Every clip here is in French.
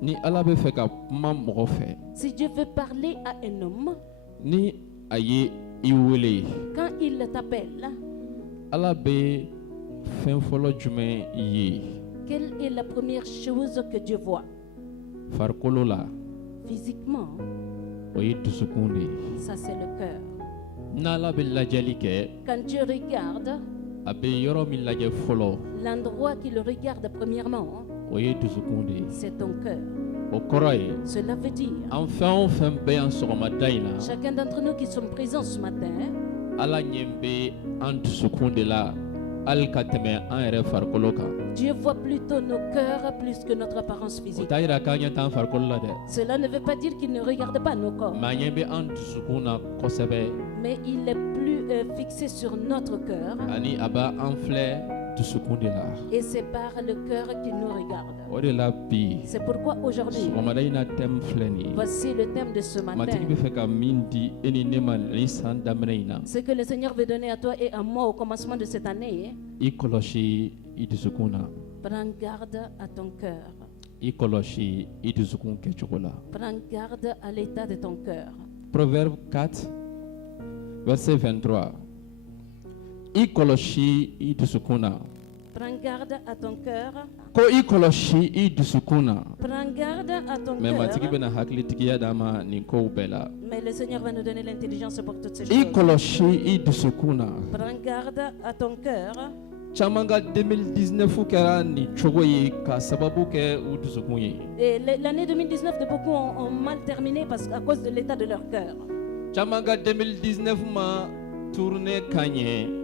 Ni ala bɛ fɛ ka kuma mɔgɔ fɛ. Si Dieu veut parler à un homme, Ni a ye I wele. quand il t'appelle, Ala bɛ fɛn fɔlɔ jumɛn ye? quelle est la première chose que Dieu voit? Farikolo la, Physiquement, o ye dusukun de ye. ça c'est le cœur. N'ala bɛ lajɛli kɛ, Quand Dieu regarde, a bɛ yɔrɔ min lajɛ fɔlɔ, l'endroit qu'il regarde premièrement, o ye dusukun de ye. c'est ton cœur. O kɔrɔ ye, Cela veut dire, an fɛn o fɛn bɛ yan sɔgɔmada in na, chacun d'entre nous qui sommes présents ce matin, Ala ɲɛ bɛ an dusukun de la, hali ka tɛmɛ an yɛrɛ farikolo kan. Dieu voit plutôt nos cœurs plus que notre apparence O physique. t'a yira k'an ɲɛ t'an farikolo la dɛ. Cela ne veut pas dire qu'il ne regarde pas nos corps, Mais an ɲɛ bɛ an dusukun na kosɛbɛ, mais il est plus fixé sur notre cœur ani a b'a an filɛ dusukun de la. et c'est par le cœur qu'il nous regarde. O de la bi, C'est pourquoi aujourd'hui, sɔgɔmada in na thème filɛ nin ye. voici le thème de ce matin. Matigi bɛ fɛ ka min di e ni ne ma ni san daminɛ in na. Ce que le Seigneur veut donner à toi et à moi au commencement de cette année, I kɔlɔsi i dusukun na. prends garde à ton cœur. I kɔlɔsi i dusukun kɛcogo la. Prends garde à l'état de ton cœur. Proverbe 4, verset 23. I kɔlɔsi i dusukun na. Prends garde à ton cœur. Ko i kɔlɔsi i dusukun na. Prends garde à ton Mais matigi cœur. bɛna hakilitigiya d'a ma nin kow bɛɛ la. Mais le Seigneur va nous donner l'intelligence pour toutes ces I choses. kɔlɔsi i dusukun na. Prends garde à ton cœur. Caman ka 2019 kɛra nin cogo ye ka sababu kɛ u dusukun ye. Et l'année 2019 de beaucoup ont mal terminé à cause de l'état de leur cœur. Caman ka 2019 ma tourner ka ɲɛ.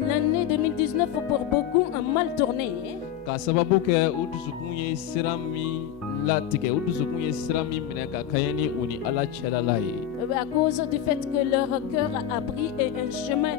L'année 2019 pour beaucoup a mal tourné Ka sababu kɛ u dusukun ye sira min latigɛ, u dusukun ye sira min minɛ ka kaɲɛ ni u ni Ala cɛla ye. à cause du fait que leur cœur a pris un chemin,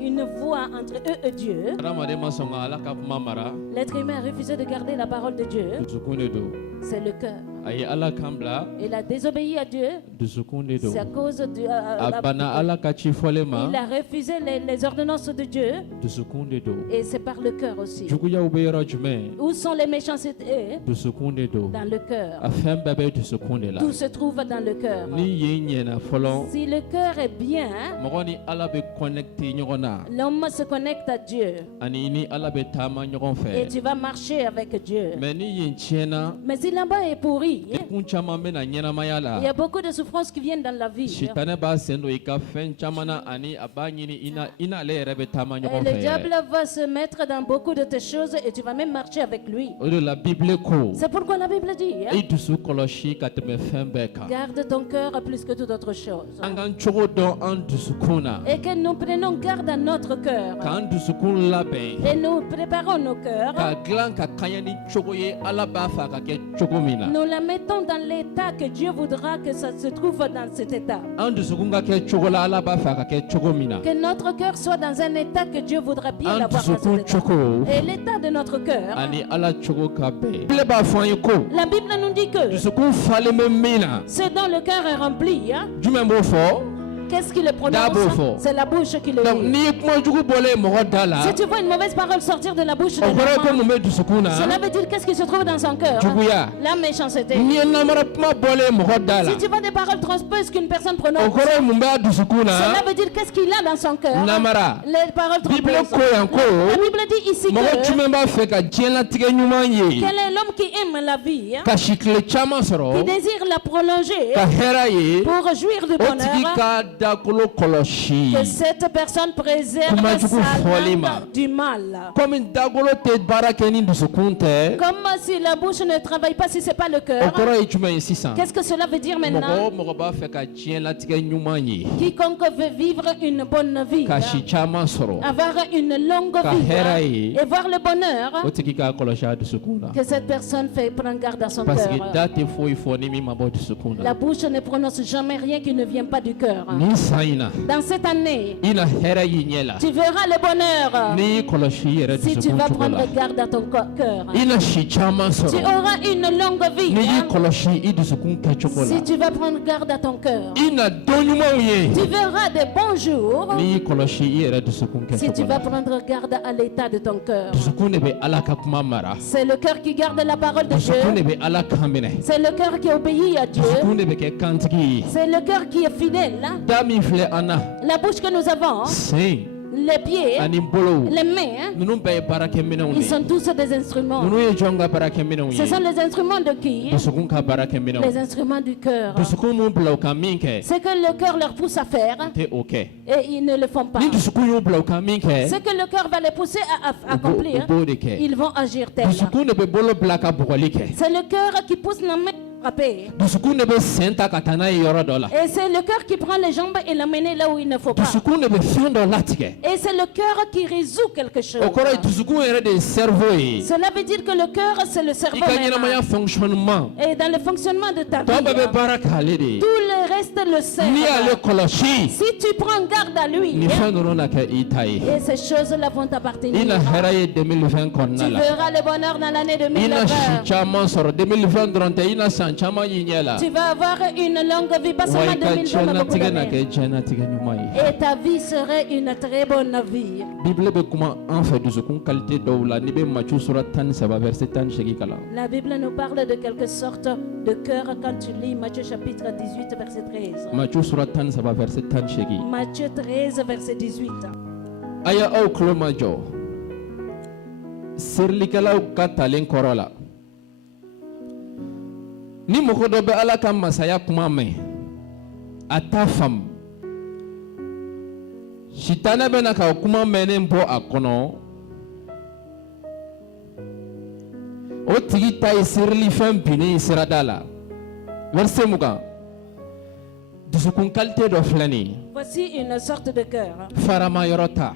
une voie entre eux et Dieu. Adamaden ma sɔn ka Ala ka kuma mara, L'être humain a refusé de garder la parole de Dieu. dusukun de don. C'est le cœur. A ye Ala kan bila, Il a désobéi à Dieu. dusukun de don. C'est à cause de... A banna Ala ka ci fɔlen ma, il a refusé les ordonnances de Dieu. dusukun de don. Et c'est par le cœur aussi. Juguyaw bɛ yɔrɔ jumɛn? Où sont les méchancetés? Dusukun de don. Dans le cœur. A fɛn bɛɛ bɛ dusukun de la. Tout se trouve dans le cœur. Ni yen ɲɛna fɔlɔ, Si le cœur est bien, mɔgɔ ni Ala bɛ connecté ɲɔgɔn na, l'homme se connecte à Dieu. ani ni Ala bɛ taama ɲɔgɔn Et fɛ. tu vas marcher avec Dieu. Mais ni yen tiɲɛna, Mais si là-bas est pourri, dekun caman bɛ na ɲɛnamaya il y la. a beaucoup de souffrances qui viennent dans la vie. Sitanɛ b'a sen don i ka fɛn caman na ani a b'a ɲini i n'ale yɛrɛ bɛ taama Et ɲɔgɔn le fɛ diable yɛrɛ. va se mettre dans beaucoup de tes choses et tu vas même marcher avec lui. O de la Bible ko, C'est pourquoi la Bible dit, i dusu kɔlɔsi ka tɛmɛ fɛn bɛɛ kan. garde ton cœur plus que toute autre chose. An k'an cogo dɔn an dusukun na, Et que nous prenons garde à notre cœur. k'an dusukun labɛn, Et nous préparons nos cœurs. ka dilan ka kaɲɛ ni cogo ye Ala b'a fɛ a ka kɛ cogo min na. Nous la mettons dans l'état que Dieu voudra que ça se trouve dans cet état. An dusukun ka kɛ cogo la Ala b'a fɛ a ka kɛ cogo min na. Que notre cœur soit dans un état que Dieu voudra bien An l'avoir dans dusukun cet état. cogo Et l'état de notre cœur, ani Ala cogo ka bɛn. Bible b'a fɔ an ye ko la Bible nous dit que dusukun falen bɛ min na, ce dont le cœur est rempli, jumɛn b'o fɔ? qu'est-ce qui le D'abord fort. prononce? C'est la bouche qui le Donc dit. n'i ye kuma jugu bɔlen ye mɔgɔ da la, Si tu vois une mauvaise parole sortir de la bouche de o kɔrɔ ye ko l'homme, mun bɛ dusukun na? cela veut dire qu'est-ce qui se trouve dans son cœur? Juguya. La méchanceté. N'i ye namara kuma bɔlen ye mɔgɔ da la, Si tu vois des paroles trompeuses qu'une personne o prononce, kɔrɔ ye mun b'a dusukun na? cela veut dire qu'est-ce qu'il a dans son cœur? Namara. Les paroles Bible trompeuses. ko yan ko, La Bible dit ici mɔgɔ que jumɛn b'a fɛ ka diɲɛlatigɛ ɲuman ye, quel est l'homme qui aime la vie, ka si tile caman qui sɔrɔ, désire la prolonger ka hɛrɛ ye, pour jouir du o tigi bonheur, ka dakolo kɔlɔsi. que cette personne préserve Kuma jugu sa fɔli ma. langue du mal. Komi dakolo tɛ baara kɛ ni dusukun tɛ, Comme si la bouche ne travaille pas si ce n'est pas le o cœur. kɔrɔ ye jumɛn ye sisan? Qu'est-ce que cela veut dire Mɔgɔ maintenant? o mɔgɔ b'a fɛ ka diɲɛlatigɛ ɲuman ye, Quiconque veut vivre une bonne vie, ka si caman sɔrɔ, avoir une longue Ka hɛrɛ vie ye. et voir le bonheur, o tigi k'a kɔlɔsi a dusukun na. que cette personne fait prendre garde à son Parce cœur. que da tɛ foyi fɔ ni min ma bɔ dusukun La na. bouche ne prononce jamais rien qui ne vient pas du cœur. N'i nin san in na Dans cette année, i na hɛrɛ y'i ɲɛ la tu verras le bonheur n'i y'i kɔlɔsi i yɛrɛ si tu dusukun vas cogo la prendre garde à ton cœur. i na si caman Tu sɔrɔ auras une longue vie n'i y'i hein, kɔlɔsi i dusukun kɛcogo si la tu vas prendre garde à ton cœur. i na don ɲumanw ye Tu verras des bons jours n'i y'i kɔlɔsi i yɛrɛ dusukun si tu kɛcogo vas la prendre garde à l'état de ton cœur. dusukun de bɛ ala ka kuma mara C'est le cœur qui garde la parole de dusukun de Dieu. bɛ ala kan minɛ C'est le cœur qui obéit à Dieu. dusukun de bɛ kɛ kantigi ye C'est le cœur qui est fidèle. da min filɛ an na La bouche que nous avons, sen les pieds, ani bolow les mains, ninnu bɛɛ ye baarakɛminɛnw ils de sont tous des instruments. ninnu ye jɔn ka baarakɛminɛnw Ce sont ye les instruments de qui? dusukun ka baarakɛminɛnw Les instruments du cœur. dusukun mun bila u ka min kɛ Ce que le cœur leur pousse à faire tɛ o kɛ et ils ne le font pas. ni dusukun y'u bila u ka min kɛ Ce que le cœur va les pousser à u b'o- accomplir, u b'o de kɛ ils vont agir tel. dusukun de bɛ bolo bila ka bugɔli kɛ C'est le cœur qui pousse la main à frapper. dusukun de bɛ sen ta ka taa n'a ye yɔrɔ dɔ la Et c'est le cœur qui prend les jambes et l'emmène là où il ne faut pas. dusukun de bɛ fɛn dɔ latigɛ Et c'est le cœur qui résout quelque chose. o kɔrɔ ye dusukun yɛrɛ de ye cerveau ye Cela veut dire que le cœur, c'est le i cerveau ka même. ɲɛnamaya fonctionnement Et dans le fonctionnement de ta vie, tɔ bɛɛ bɛ baara k'ale de ye tout le reste le sert. n'i y'ale kɔlɔsi Si tu prends garde à lui, nin fɛn ninnu na kɛ i ta ye et ces choses-là vont i t'appartenir. na hɛrɛ ye 2020 Tu kɔnɔna la verras le bonheur dans l'année i na si 2020. caman sɔrɔ 2020 dɔrɔn tɛ i na san caman y'i ɲɛ la Tu vas avoir une longue vie, pas wa seulement i ka 2020, mais beaucoup diɲɛlatigɛ na d'années. kɛ diɲɛlatigɛ ɲuman ye Et ta vie serait une très bonne vie. bibile bɛ kuma an fɛ dusukun qualité dɔw la n'i bɛ Matthieu sura 13 verset 18 kalan La Bible nous parle de quelque sorte de cœur quand tu lis Matthieu chapitre 18, verset 13. Matthieu sura 13 verset 18 Matthieu 13, verset 18. a ye aw tulo majɔ sirilikɛlaw ka talen kɔrɔ la ni mɔgɔ dɔ bɛ ala ka masaya kuma mɛn a t'a faamu sitanɛ bɛna ka kuma mɛnnen bɔ a kɔnɔ o tigi ta ye sirilifɛn binnen sirada la verset 20 dusukun qualité dɔ filɛ nin ye Voici une sorte de cœur, farama yɔrɔ ta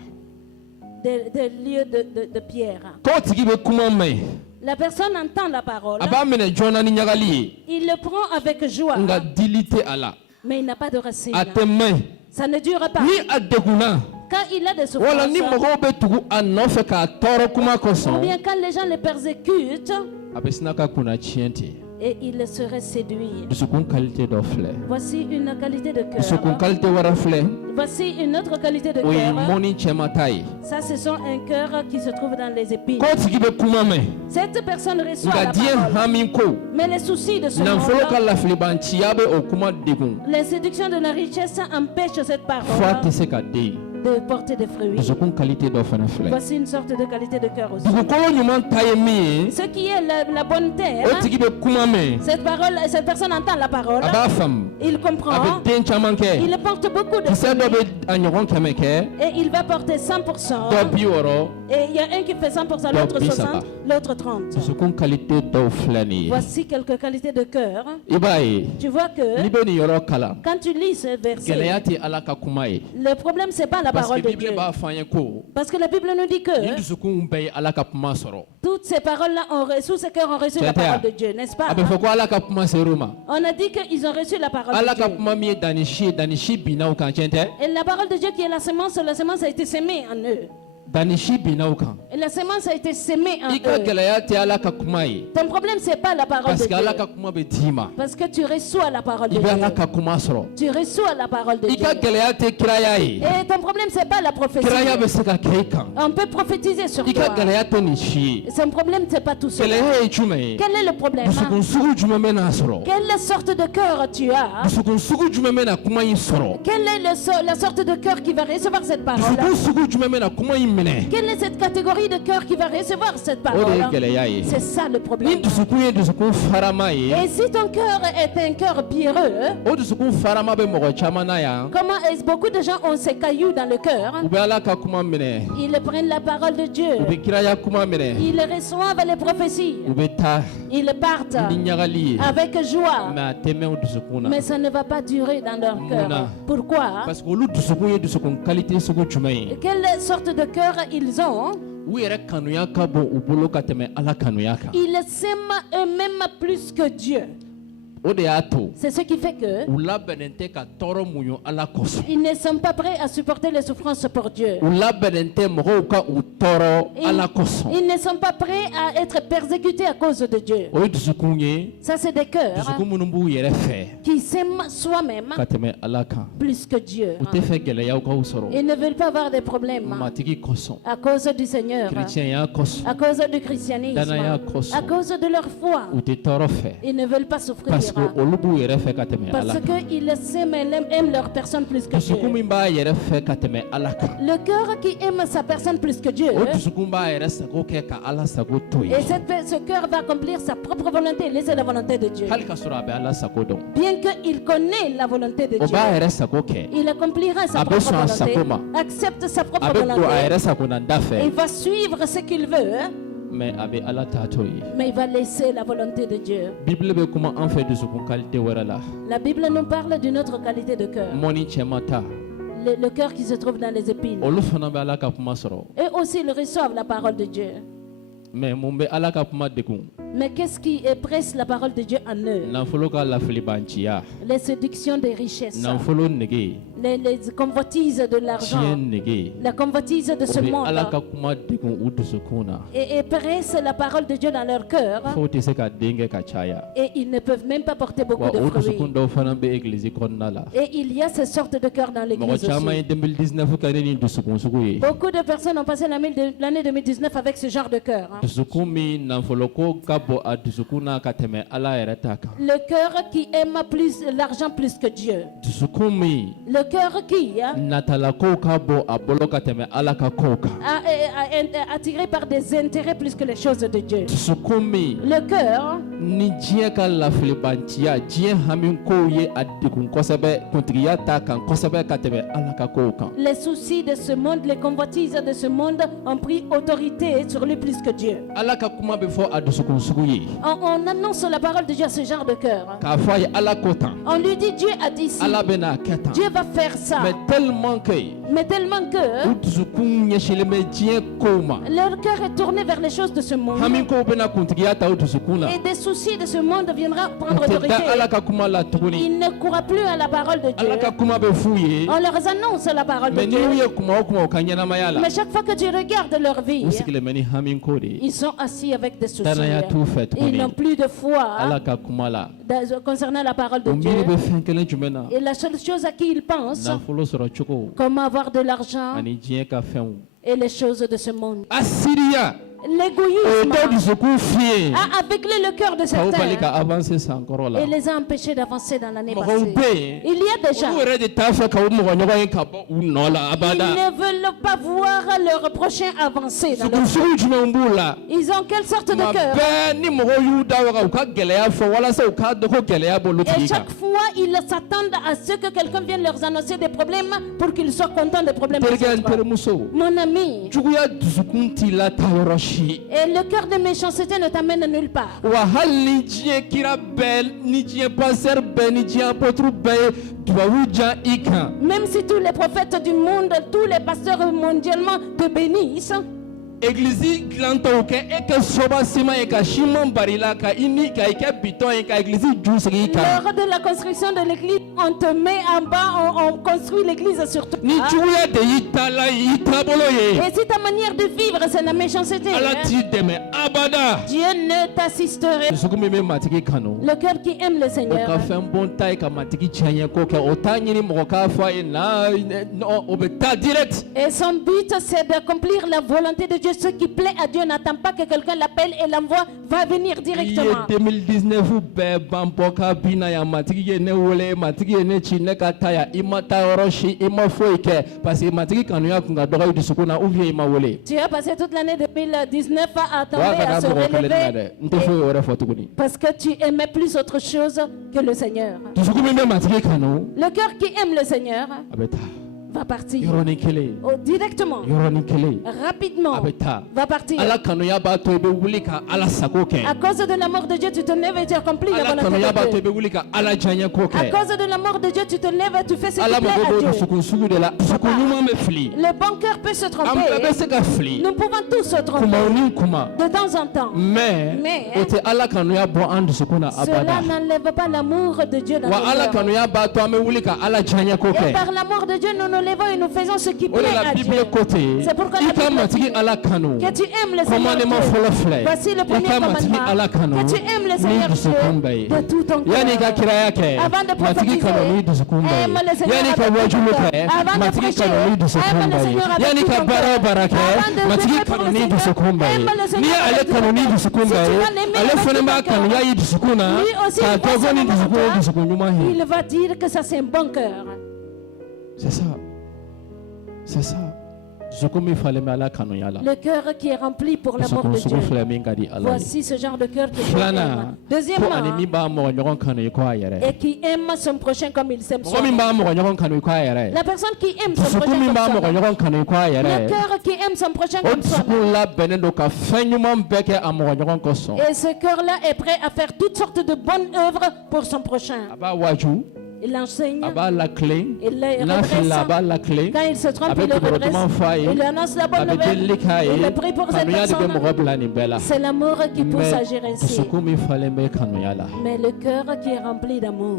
des lieux de pierre. k'o tigi bɛ kuma mɛn La personne entend la parole, a b'a minɛ joona ni ɲagali ye il le prend avec joie, nka dili tɛ a la mais il n'a pas de racine. a tɛ mɛn Ça ne dure pas. ni a degunna Quand il a des wala ni souffrances, mɔgɔw bɛ tugu a nɔfɛ k'a tɔɔrɔ kuma ou kosɔn bien quand les gens le persécutent, a bɛ sina ka kunna tiɲɛ ten et il serait séduit. dusukun qualité dɔ filɛ Voici une qualité de dusukun cœur. qualité wɛrɛ filɛ Voici une autre qualité de o ye cœur. mɔni cɛma ta ye Ça, ce sont un cœur qui se trouve dans les épines. k'o tigi bɛ kuma mɛn Cette personne reçoit nka la diɲɛ parole. hami ko Mais les soucis de ce nafolo ka monde, lafilibanciya bɛ o kuma degun les séductions de la richesse empêchent cette fo a parole tɛ se ka den de porter des fruits. dusukun qualité dɔ fana filɛ Voici une sorte de qualité de cœur aussi. dugukolo ɲuman ta ye min ye Ce qui est la bonne terre, o tigi bɛ kuma mɛn cette personne entend la parole, a b'a faamu il a comprend, bɛ den caman kɛ il porte beaucoup de kisɛ dɔ fruits bɛ a ɲɔgɔn 100 kɛ et il va porter 100%. dɔ 60 Et il y a un qui fait 100%, l'autre 60, l'autre 30. dusukun qualité dɔw filɛ nin ye Voici quelques qualités de cœur. i b'a ye Tu vois n'i que bɛ nin yɔrɔ kalan quand tu lis ce verset, gɛlɛya tɛ ala ka kuma ye le problème, c'est pas la parce que parole de Dieu. bibile b'a fɔ an ye ko Parce que la Bible nous dit nin que dusukun bɛɛ ye ala ka kuma sɔrɔ toutes ces paroles-là ont reçu, ce cœur ont reçu la Tiens, tiens. parole de Dieu, n'est-ce pas? a bɛ fɔ ko ala ka kuma ser'u ma On a dit qu'ils ont reçu la parole ala de ka Dieu. kuma min ye danni si ye danni si binna u kan tiɲɛ tɛ Et la parole de Dieu qui est la semence a été sémée en eux. danni si binna u kan Et la semence a été sémée en i ka eux. gɛlɛya tɛ ala ka kuma ye Ton problème, c'est pas la parole parce de que ala ka Dieu. kuma bɛ d'i ma Parce que tu reçois la parole de i bɛ ala Dieu. ka kuma sɔrɔ Tu reçois la parole de i Dieu. ka gɛlɛya tɛ kiraya ye Et ton problème, c'est pas la prophétie. kiraya bɛ se ka kɛ i kan On peut prophétiser sur i ka toi. gɛlɛya tɛ nin si ye Son problème, c'est pas tout cela. gɛlɛya ye jumɛn ye Quel est le problème? dusukun sugu jumɛn bɛ n'a sɔrɔ Quelle sorte de cœur tu as? dusukun sugu jumɛn bɛ na kuma in sɔrɔ Quelle est la sorte de cœur qui va recevoir cette parole? dusukun sugu jumɛn bɛ na kuma in minɛ Quelle est cette catégorie de cœur qui va recevoir cette o de ye parole? gɛlɛya ye C'est ça le ni problème. dusukun ye dusukun farama ye Et si ton cœur est un cœur pierreux, o dusukun farama bɛ mɔgɔ caman na yan comment est-ce beaucoup de gens ont ces cailloux dans le cœur? u bɛ ala ka kuma minɛ Ils prennent la parole de Dieu. u bɛ kiraya kuma minɛ Ils reçoivent les prophéties. u bɛ taa Ils partent ni ɲagali ye avec joie. mɛ a tɛ mɛn o dusukun na Mais ça ne va pas durer dans leur Mouna. cœur. Pourquoi? parce que olu dusukun ye dusukun qualité sugu jumɛn ye Quelle sorte de cœur ils ont? u yɛrɛ kanuya ka bon u bolo ka tɛmɛ ala kanuya kan Ils s'aiment eux-mêmes plus que Dieu. o de y'a to C'est ce qui fait que u labɛnnen tɛ ka tɔɔrɔ muɲu ala kosɔn ils ne sont pas prêts à supporter les souffrances pour Dieu. u labɛnnen tɛ mɔgɔw ka u tɔɔrɔ ala kosɔn Ils ne sont pas prêts à être persécutés à cause de Dieu. o ye dusukun ye Ça, c'est des cœurs dusukun minnu b'u yɛrɛ fɛ qui s'aiment soi-même ka tɛmɛ ala kan plus que Dieu. u tɛ fɛ gɛlɛyaw k'aw sɔrɔ Ils ne veulent pas avoir des problèmes matigi kosɔn à cause du Seigneur, kerecɛnya kosɔn à cause du christianisme, danaya kosɔn à cause de leur foi. u tɛ tɔɔrɔ fɛ Ils ne veulent pas souffrir parce que olu b'u yɛrɛ fɛ ka tɛmɛ parce ala kan qu'ils s'aiment et aiment leur personne plus que dusukun Dieu. min b'a yɛrɛ fɛ ka tɛmɛ ala kan Le cœur qui aime sa personne plus que Dieu, o dusukun b'a yɛrɛ sago kɛ ka ala sago to et yen ce cœur va accomplir sa propre volonté et laisser la volonté de Dieu. hali ka sɔrɔ a bɛ ala sago dɔn Bien qu'il connaît la volonté de o Dieu, b'a yɛrɛ sago kɛ il accomplira sa A bɛ propre sɔn a sago volonté, ma. accepte sa a propre bɛ don a volonté, yɛrɛ sagonada il fɛ va suivre ce qu'il veut, mais a bɛ ala ta to ye mais il va laisser la volonté de Dieu. bibili bɛ kuma an fɛ dusukun kalite wɛrɛ la La Bible nous parle d'une autre qualité de cœur, mɔni cɛma ta le cœur qui se trouve dans les épines. olu fana bɛ ala ka kuma sɔrɔ Et aussi, ils reçoivent la parole de Dieu. mais mun bɛ ala ka kuma degun Mais qu'est-ce qui presse la parole de Dieu en eux? nafolo ka lafilibanciya Les séductions des richesses, nafolo nege les convoitises de l'argent, tiɲɛ nege la convoitise de o ce bɛ monde. ala ka kuma degun u dusukun na Et pressent la parole de Dieu dans leur cœur. fo tɛ se ka den kɛ ka caya Et ils ne peuvent même pas porter beaucoup wa de o fruits. dusukun dɔw fana bɛ egilizi kɔnɔna la Et il y a ces sortes de cœurs dans mɔgɔ l'église caman ye aussi. 2019 kɛ ne ni dusukun sugu ye Beaucoup de personnes ont passé l'année 2019 avec ce genre de cœur. dusukun min nafoloko ka bɔ a dusukun na ka tɛmɛ ala yɛrɛ ta kan Le cœur qui aime plus l'argent plus que Dieu. dusukun min Le cœur qui natalakow ka bɔ a bolo ka tɛmɛ ala ka kow kan attiré par des intérêts plus que les choses de Dieu. dusukun min Le cœur ni diɲɛ ka lafilibanciya diɲɛ hami kow ye a degun kosɛbɛ kuntigiya ta kan kosɛbɛ ka tɛmɛ ala ka kow kan les soucis de ce monde, les convoitises de ce monde ont pris autorité sur lui plus que Dieu. ala ka kuma bɛ fɔ a dusukun sugu ye On annonce la parole de Dieu à ce genre de cœur. k'a fɔ a ye ala ko tan On lui dit Dieu a dit ci, ala bɛna kɛ tan Dieu va faire ça. mais tellement que Mais tellement que u dusukun ɲɛsilen bɛ diɲɛ kow ma leur cœur est tourné vers les choses de ce monde. hami kow bɛna kuntigiya ta u dusukun na Et des soucis de ce monde viendront u prendre tɛ da autorité. ala ka kuma la tuguni Ils ne croient plus à la parole de Dieu. ala ka kuma bɛ f'u ye On leur annonce la parole de mais n'i y'u Dieu. ye kuma o kuma u ka ɲɛnamaya la Mais chaque fois que tu regardes leur vie, u sigilen bɛ ni hami ko de ye ils sont assis avec des soucis. danaya t'u fɛ Ils tuguni n'ont plus de foi ala ka kuma la concernant la parole de o Dieu. miiri bɛ fɛn kelen jumɛn na Et la seule chose à qui ils pensent, nafolo sɔrɔ cogo comment avoir de l'argent ani diɲɛ ka fɛnw et les choses de ce monde. a siriya o ye L'égoïsme dɔw dusukun fiye a aveuglé le cœur de k'aw bali certains ka avancer san kɔrɔ la et les a empêchés d'avancer dans l'année mɔgɔw passée. bɛ yen Il y a des gens, olu yɛrɛ de t'a fɛ ka o mɔgɔ ɲɔgɔn ye ka bɔ u nɔ la ils abada ne veulent pas voir leur prochain avancer dans leur... dusukun sugu jumɛn b'u la Ils ont quelle sorte de tuma cœur? bɛɛ ni mɔgɔw y'u da waga u ka gɛlɛya fɔ walasa u k'a dɔn ko gɛlɛya b'olu Et tigi kan chaque fois, ils s'attendent à ce que quelqu'un vienne leur annoncer des problèmes pour qu'ils soient contents des problèmes des terikɛ n autres. terimuso Mon ami, juguya dusukun t'i la taa yɔrɔ si et le cœur de méchanceté ne t'amène nulle part. wa hali ni diɲɛ kira bɛɛ ni diɲɛ pasɛri bɛɛ ni diɲɛ apôtre bɛɛ ye dubabu jan i kan Même si tous les prophètes du monde, tous les pasteurs mondialement te bénissent, église dilantɔw kɛ e kɛ soba siman ye ka siman bari la ka i ni ka i kɛ bitɔn ye ka église ju sigi i kan lors de la construction de l'église, on te met en bas, on construit l'église sur toi. ni juguya de y'i ta la y'i taabolo ye Et si ta manière de vivre, c'est la méchanceté, ala t'i dɛmɛ abada Dieu ne t'assisterait. dusukun min bɛ matigi kanu Le cœur qui aime le o Seigneur, ka fɛn bon ta ye ka matigi tiɲɛ ko kɛ o t'a ɲini mɔgɔ k'a fɔ a ye na non o bɛ taa direct et son but, c'est d'accomplir la volonté de Dieu. Ce qui plaît à Dieu n'attend pas que quelqu'un l'appelle et l'envoie, va venir i ye directement. 2019 bɛɛ ban bɔ k'a bin na yan matigi ye ne wele matigi ye ne ci ne ka taa yan i ma taa yɔrɔ si i ma foyi kɛ parce que matigi kanuya kun ka dɔgɔ i dusukun na ou bien i ma wele Tu as passé toute l'année 2019 à wa attendre ka à taa se mɔgɔ kelen na relever dɛ n tɛ foyi wɛrɛ fɔ tuguni parce que tu aimais plus autre chose que le Seigneur. dusukun min bɛ matigi kanu Le cœur qui aime le Seigneur a bɛ taa va partir. yɔrɔnin kelen Oh, directement, yɔrɔnin kelen rapidement, a bɛ taa va partir. ala kanuya b'a to i bɛ wuli ka ala sago kɛ À cause de l'amour de Dieu, tu te lèves et tu accomplis la ala volonté kanuya b'a de to i Dieu. bɛ wuli ka ala diyaɲɛ ko À kɛ cause de l'amour de Dieu, tu te lèves et tu fais ce ala qui plaît mago à b'o Dieu. dusukun sugu de la dusukun ɲuman bɛ fili Le bon cœur peut se an bɛɛ bɛ tromper. se ka fili Nous pouvons tous se kuma tromper ni kuma de temps en temps. mais Mais, o tɛ ala kanuya bɔ an dusukun na Cela abada n'enlève pas l'amour de Dieu dans wa ala nos cœurs. kanuya b'a to an bɛ wuli ka ala diyaɲɛ ko Et kɛ par l'amour de Dieu, nous nous levons et nous faisons ce qui o de plaît la à Dieu. bible ko ten C'est pourquoi i la ka Bible matigi dit ala kanu que tu aimes le Seigneur commandement Dieu. fɔlɔ filɛ Voici le i premier ka matigi ala kanu commandement. Que tu aimes le ni Seigneur dusukun bɛɛ Dieu ye de tout ton yanni i ka cœur. kiraya kɛ Avant de matigi kanu ni prophétiser, dusukun bɛɛ aime le ye Seigneur yanni i ka avec tout wajulu ton kɛ cœur. Avant de matigi prêcher, kanu ni dusukun aime le bɛɛ Seigneur ye avec yanni i tout ka ton baara o cœur. baara kɛ Avant de matigi vivre pour kanu le ni Seigneur, dusukun bɛɛ aime le ye Seigneur n'i ye ale avec tout kanu ton ni cœur. dusukun Si bɛɛ tu ye vas l'aimer ale avec fana tout b'a ton cœur, kanuya ye dusukun na lui aussi, k'a il voit dɔn ko son ni amour dusukun ye en toi. dusukun ɲuman ye Il va dire que ça c'est un bon cœur. c'est ça c'est ça dusukun min falen bɛ ala kanuya la Le cœur qui est rempli pour l'amour dusukun de sugu Dieu. filɛ min ka di ala ye Voici ce genre de cœur que Dieu filanan aime. ko ani Deuxièmement, min b'a mɔgɔ ɲɔgɔn kanu i ko a yɛrɛ et qui aime son prochain comme il s'aime mɔgɔ min soi-même. b'a mɔgɔ ɲɔgɔn kanu i ko a yɛrɛ La personne qui aime son dusukun prochain min comme b'a mɔgɔ soi-même. ɲɔgɔn kanu i ko a Le yɛrɛ cœur qui aime son prochain o comme soi-même. dusukun labɛnnen don ka fɛn ɲuman bɛɛ kɛ a mɔgɔ ɲɔgɔn kosɔn Et ce cœur-là est prêt à faire toutes sortes de bonnes œuvres pour son prochain. a b'a waju Il enseigne, a b'a lakilen il le n'a filila a b'a redresse. lakilen Quand il se a trompe, bɛ il le kibaru duman redresse. fɔ a ye Il annonce la a bonne bɛ delili nouvelle. k'a Il ye le prie pour cette kanuya de bɛ personne. mɔgɔ bila nin bɛɛ la C'est l'amour qui pousse à mais agir ainsi. dusukun min falen bɛ kanuya la Mais le cœur qui est rempli d'amour.